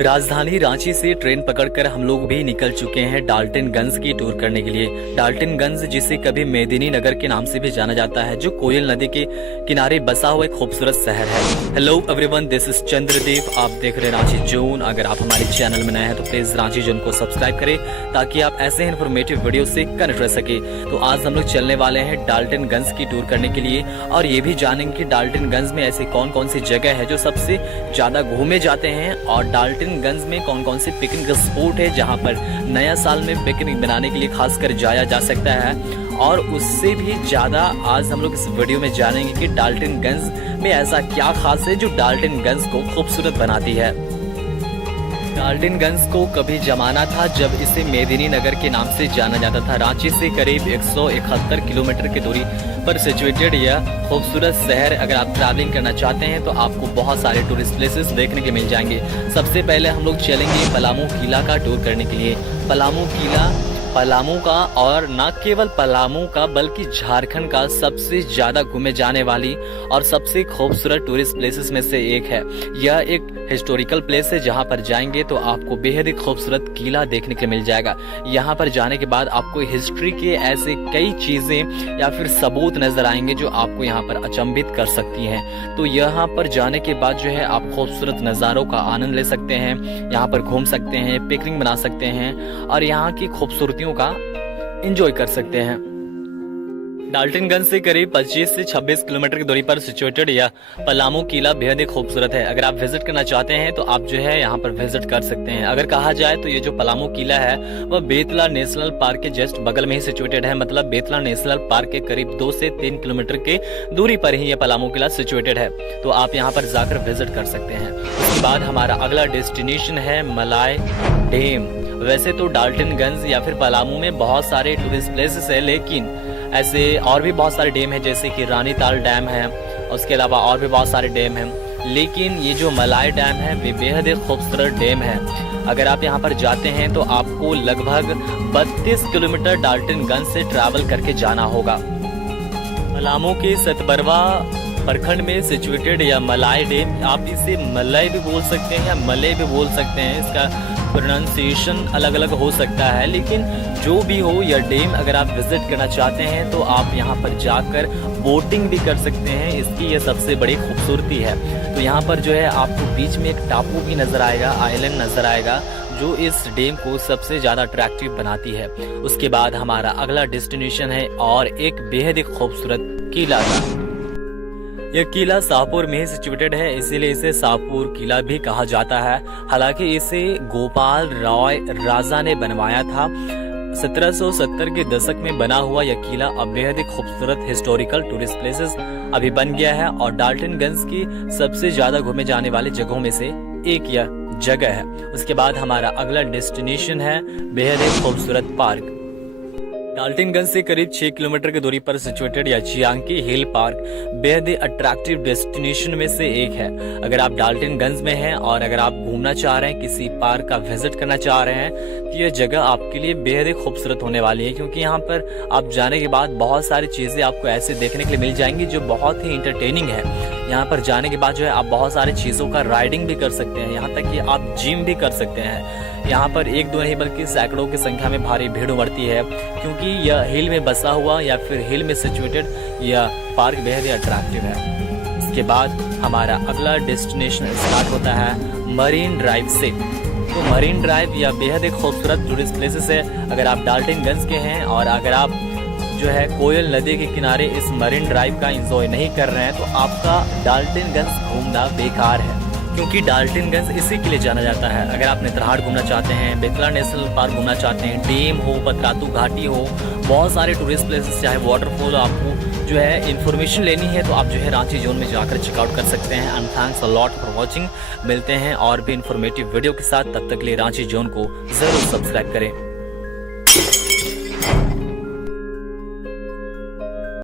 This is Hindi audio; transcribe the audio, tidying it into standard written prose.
राजधानी रांची से ट्रेन पकड़कर हम लोग भी निकल चुके हैं डाल्टनगंज की टूर करने के लिए। डाल्टनगंज जिसे कभी मेदिनी नगर के नाम से भी जाना जाता है, जो कोयल नदी के किनारे बसा हुआ एक खूबसूरत शहर है। Hello everyone, this is Chandradev. आप देख रहे हैं रांची जोन। अगर आप हमारे चैनल में नए हैं तो प्लीज रांची जोन को सब्सक्राइब करें ताकि आप ऐसे इन्फॉर्मेटिव वीडियो से कनेक्ट रह सके। तो आज हम लोग चलने वाले हैं डाल्टनगंज की टूर करने के लिए और ये भी जानेंगे कि डाल्टनगंज में ऐसी कौन कौन सी जगह है जो सबसे ज्यादा घूमे जाते हैं और डाल्टनगंज में कौन कौन से पिकनिक स्पॉट है जहां पर नया साल में पिकनिक बनाने के लिए खासकर जाया जा सकता है। और उससे भी ज्यादा आज हम लोग इस वीडियो में जानेंगे कि डाल्टनगंज में ऐसा क्या खास है जो डाल्टनगंज को खूबसूरत बनाती है। डाल्टनगंज को कभी जमाना था जब इसे मेदिनी नगर के नाम से जाना जाता था। रांची से करीब 171 किलोमीटर की दूरी पर सिचुएटेड यह खूबसूरत शहर, अगर आप ट्रैवलिंग करना चाहते हैं तो आपको बहुत सारे टूरिस्ट प्लेसेस देखने के मिल जाएंगे। सबसे पहले हम लोग चलेंगे पलामू किला का टूर करने के लिए। पलामू किला पलामू का, और न केवल पलामू का बल्कि झारखंड का सबसे ज्यादा घूमे जाने वाली और सबसे खूबसूरत टूरिस्ट प्लेसेस में से एक है। यह एक हिस्टोरिकल प्लेस है जहां पर जाएंगे तो आपको बेहद ही खूबसूरत किला देखने के मिल जाएगा। यहां पर जाने के बाद आपको हिस्ट्री के ऐसे कई चीजें या फिर सबूत नजर आएंगे जो आपको यहां पर अचंभित कर सकती हैं। तो यहां पर जाने के बाद जो है आप खूबसूरत नज़ारों का आनंद ले सकते हैं, यहाँ पर घूम सकते हैं, पिकनिक बना सकते हैं और यहाँ की खूबसूरतियों का एंजॉय कर सकते हैं। डाल्टनगंज से करीब 25 से 26 किलोमीटर की दूरी पर सिचुएटेड यह पलामू किला बेहद ही खूबसूरत है। अगर आप विजिट करना चाहते हैं तो आप जो है यहाँ पर विजिट कर सकते हैं। अगर कहा जाए तो ये जो पलामू किला है वह बेतला नेशनल पार्क के जस्ट बगल में ही सिचुएटेड है। मतलब बेतला नेशनल पार्क के करीब 2 से 3 किलोमीटर के दूरी पर ही यह पलामू किला सिचुएटेड है। तो आप यहाँ पर जाकर विजिट कर सकते हैं। उसके बाद हमारा अगला डेस्टिनेशन है मलाई डैम। वैसे तो डाल्टनगंज या फिर पलामू में बहुत सारे टूरिस्ट प्लेसेस है, लेकिन ऐसे और भी बहुत सारे डैम है जैसे कि रानीताल डैम है, उसके अलावा और भी बहुत सारे डैम हैं। लेकिन ये जो मलाई डैम है वे बेहद ही खूबसूरत डैम है। अगर आप यहाँ पर जाते हैं तो आपको लगभग 32 किलोमीटर डाल्टनगंज से ट्रैवल करके जाना होगा। पलामू के सतबरवा प्रखंड में सिचुएटेड या मलाई डैम, आप इसे मलाई भी बोल सकते हैं या मलय भी बोल सकते हैं, इसका प्रोनाउंसिएशन अलग अलग हो सकता है। लेकिन जो भी हो यह डैम अगर आप विजिट करना चाहते हैं तो आप यहाँ पर जाकर बोटिंग भी कर सकते हैं। इसकी यह सबसे बड़ी खूबसूरती है। तो यहाँ पर जो है आपको बीच में एक टापू भी नजर आएगा, आइलैंड नजर आएगा, जो इस डैम को सबसे ज्यादा अट्रैक्टिव बनाती है। उसके बाद हमारा अगला डेस्टिनेशन है और एक बेहद ही खूबसूरत किला का। यह किला शाहपुर में ही सिचुएटेड है, इसीलिए इसे शाहपुर किला भी कहा जाता है। हालांकि इसे गोपाल राय राजा ने बनवाया था। 1770 के दशक में बना हुआ यह किला अब बेहद ही खूबसूरत हिस्टोरिकल टूरिस्ट प्लेसेस अभी बन गया है और डाल्टनगंज की सबसे ज्यादा घूमे जाने वाली जगहों में से एक यह जगह है। उसके बाद हमारा अगला डेस्टिनेशन है बेहद ही खूबसूरत पार्क। डाल्टनगंज से करीब 6 किलोमीटर की दूरी पर सिचुएटेड या चियांकी हिल पार्क बेहद ही अट्रैक्टिव डेस्टिनेशन में से एक है। अगर आप डाल्टनगंज में हैं और अगर आप घूमना चाह रहे हैं, किसी पार्क का विजिट करना चाह रहे हैं, तो यह जगह आपके लिए बेहद ही खूबसूरत होने वाली है, क्योंकि यहाँ पर आप जाने के बाद बहुत सारी चीजें आपको ऐसे देखने के लिए मिल जाएंगी जो बहुत ही इंटरटेनिंग है। यहाँ पर जाने के बाद जो है आप बहुत सारी चीजों का राइडिंग भी कर सकते हैं, यहाँ तक कि आप जिम भी कर सकते हैं। यहाँ पर एक दो नहीं बल्कि सैकड़ों की संख्या में भारी भीड़ उमड़ती है, क्योंकि यह हिल में बसा हुआ या फिर हिल में सिचुएटेड यह पार्क बेहद ही अट्रैक्टिव है। इसके बाद हमारा अगला डेस्टिनेशन स्टार्ट होता है मरीन ड्राइव से। तो मरीन ड्राइव यह बेहद ही खूबसूरत टूरिस्ट प्लेसेस है। अगर आप डाल्टनगंज के हैं और अगर आप जो है कोयल नदी के किनारे इस मरीन ड्राइव का एंजॉय नहीं कर रहे हैं तो आपका डाल्टनगंज घूमना बेकार है, क्योंकि डाल्टनगंज इसी के लिए जाना जाता है। अगर आप नेत्रहाट घूमना चाहते हैं, बेतला नेशनल पार्क घूमना चाहते हैं, डैम हो, पतरातू घाटी हो, बहुत सारे टूरिस्ट प्लेसेस चाहे वाटरफॉल, आपको जो है इन्फॉर्मेशन लेनी है तो आप जो है रांची जोन में जाकर चेकआउट कर सकते हैं। And thanks a lot for watching. मिलते हैं और भी इन्फॉर्मेटिव वीडियो के साथ, तब तक के लिए रांची जोन को जरूर सब्सक्राइब करें।